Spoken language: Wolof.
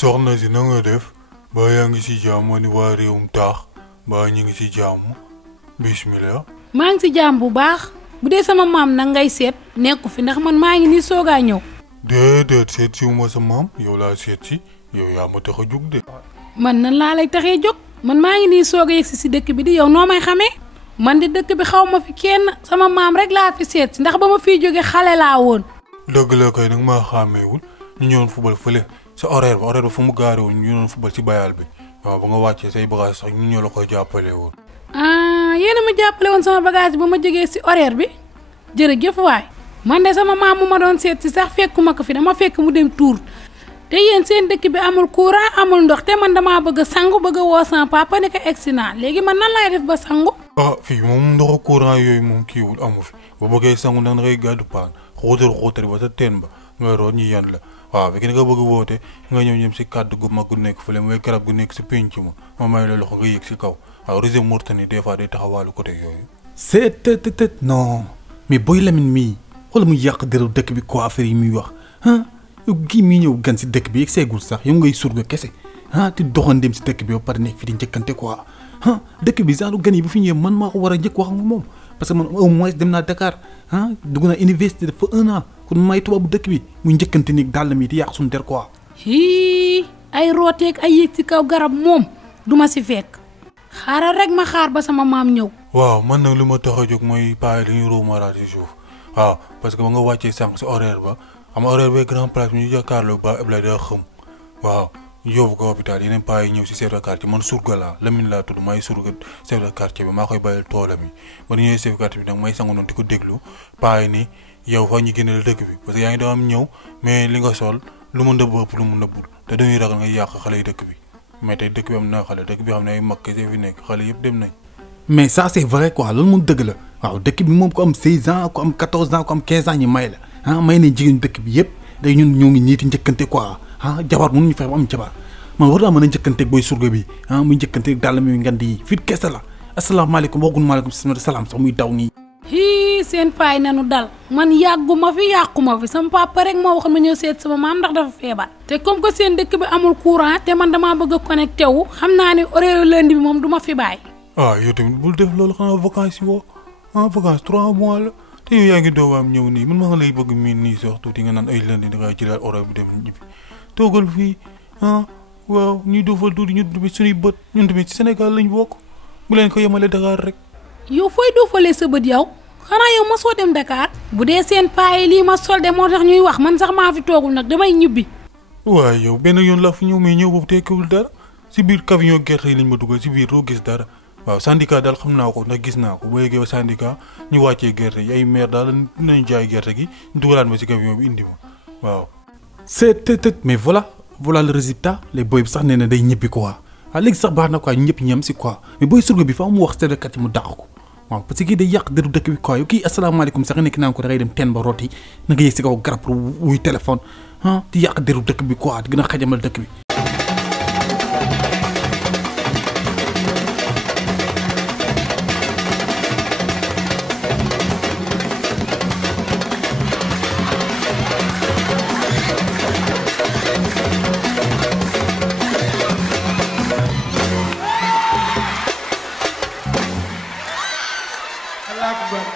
soxna si na nga def ba yaa ngi si jàmm ni waa réewum taax ba ñu ngi si jàmm bismillah. maa ngi si jàmm bu baax bu dee sama maam nag ngay seet nekku fi ndax man maa ngi nii soogaa ñëw. déedéet seet si wu ma sa maam yow laa seet si yow yaa ma tax a jóg de. man nan laa lay taxee jóg man maa ngi nii soog a yegsi si dëkk bi di yow noo may xamee man di dëkk bi xaw ma fi kenn sama maam rek laa fi seet si ndax ba ma fiy jóge xale laa woon. dëgg la kay nag maa xàmmeewul ñu ñëwoon fubal fële sa horaire ba fu mu gaare woon ñu ñëwoon fubal si bayal bi waaw ba nga wàccee say bagage sax ñu ñoo la koy jàppale woon. yéen a ma jàppale woon sama bagage ba ma jógee si horaire bi jërëjëf waay man de sama maam mu ma doon seet si sax fekkuma ko fi dama fekk mu dem tuur te yéen seen dëkk bi amul courant amul ndox te man damaa bëgg a sangu bëgg a woo sama papa ne ko egsi naa léegi man nan laay def ba sangu. fii moom ndoxu courant yooyu moom kiiwul amu fi ba bëggee sangu ndax da ngay gàddu paan xóotal ba sa teen ba nga root ñu yan la waaw fekk nga bëgg woote nga ñëw si kàddu gu mag gu nekk fële mooy garab gu nekk si pénc ma may la loxo nga yëg si kaw waaw réseau Mauritanie des fois day taxawaalu côté yooyu. c'est non mais booy Lamine mii xoolal mu yàq deru dëkk bi quoi affaire yi muy wax yow kii mii ñëw gan si dëkk bi yegg seegul sax yow ngay surga kese te doxandem si dëkk bi ba pare nekk fi di njëkkante quoi dëkk bi genre gan yi bu fi ñëwee man maa ko war a njëkk wax ak moom parce que man au moins dem naa Dakar dugg naa université dafa 1 an kon may tubaabu dëkk bi muy njëkkante ni daal mi di yàq suñu der quoi. ay rooteeg ay yéeg si kaw garab moom duma si fekk xaaral rek ma xaar ba sama maam ñëw. waaw man nag li ma tax a jóg mooy paa dañuy roomaraat si suuf waaw parce que ba nga wàccee sànq si horaire ba xam nga horaire ba grand place bi ñu jàkkaarloo ba Ablaye daa xam waaw ñu yóbbu ko hôpital yeneen paa yi ñëw si chef de quartier man surga laa Lamine laa tudd maay surga chef de quartier bi maa koy bàyyil toolam yi ba ñu ñëwee chef de quartier bi nag may sangu noonu di ko déglu paa yi ni yow fa ñu génne la dëkk bi parce que yaa ngi doon am ñëw mais li nga sol lu mu nëbb ëpp lu mu nëbbul te dañuy ragal nga yàq xale yi dëkk bi mais tey dëkk bi am na xale dëkk bi xam ne ay mag kese fi nekk xale yëpp dem nañ. mais ça c'est vrai quoi loolu moom dëgg la waaw dëkk bi moom ko am 16 ans ko am 14 ans ko am 15 ans ñi may la may nañ jigéen dëkk bi yëpp day ñun ñoo ngi ñiiti njëkkante quoi jabar mënuñu fexe ba am jabar man war naa mën a njëkkanteeg booy surga bi muy njëkkanteeg dàll mi ngand yi fit kese la asalaamaaleykum waxuñu maaleykum salaam sax muy daw nii. seen paay nanu dal man yàgguma fi yàquma fi sama papa rek moo wax ma ñëw seet sama maam ndax dafa feebar te comme que seen dëkk bi amul courant te man damaa bëgg a connecté wu xam naa ne horaire lundi bi moom du ma fi bàyyi. yow tamit bul def loolu xanaa vacances yi woo vacances 3 mois la te yow yaa ngi doog am ñëw nii man maa ngi lay bëgg miin nii sax tuuti nga naan ay lundi da ngaa jëlaat horaire bi dem ñibbi toogal fii waaw ñuy doofal tuuti ñu tamit suñuy bët ñun tamit ci Sénégal lañ bokk bu leen ko yemale Dakar rek. yow fooy doofalee sa bët yow xanaa yow ma soo dem Dakar bu dee seen paay lii ma sol de moo tax ñuy wax man sax maa fi toogul nag damay ñibbi. waaye yow benn yoon laa fi ñëw mais ñëw boobu tekkiwul dara si biir camion gerte yi lañ ma dugal si biir doo gis dara waaw syndicat daal xam naa ko ndax gis naa ko ba yeggee ba syndicat ñu wàccee gerte yi ay maire daal nañ jaay gerte gi dugalaat ma si camion bi indi ma waaw. c'est mais voilà le résultat les boy bi sax nee na day ñibbi quoi léegi sax baax na quoi ñëpp ñam si quoi mais booy surga bi fa mu wax séddakat yi mu dàq ko waaw parce que kii day yàq deru dëkk bi quoi yow kii asalaamaaleykum sax nekk naa ko da ngay dem teen ba rooti na nga yëg si kaw garab pour wuy téléphone di yàq deru dëkk bi quoi di gën a xajamal dëkk bi.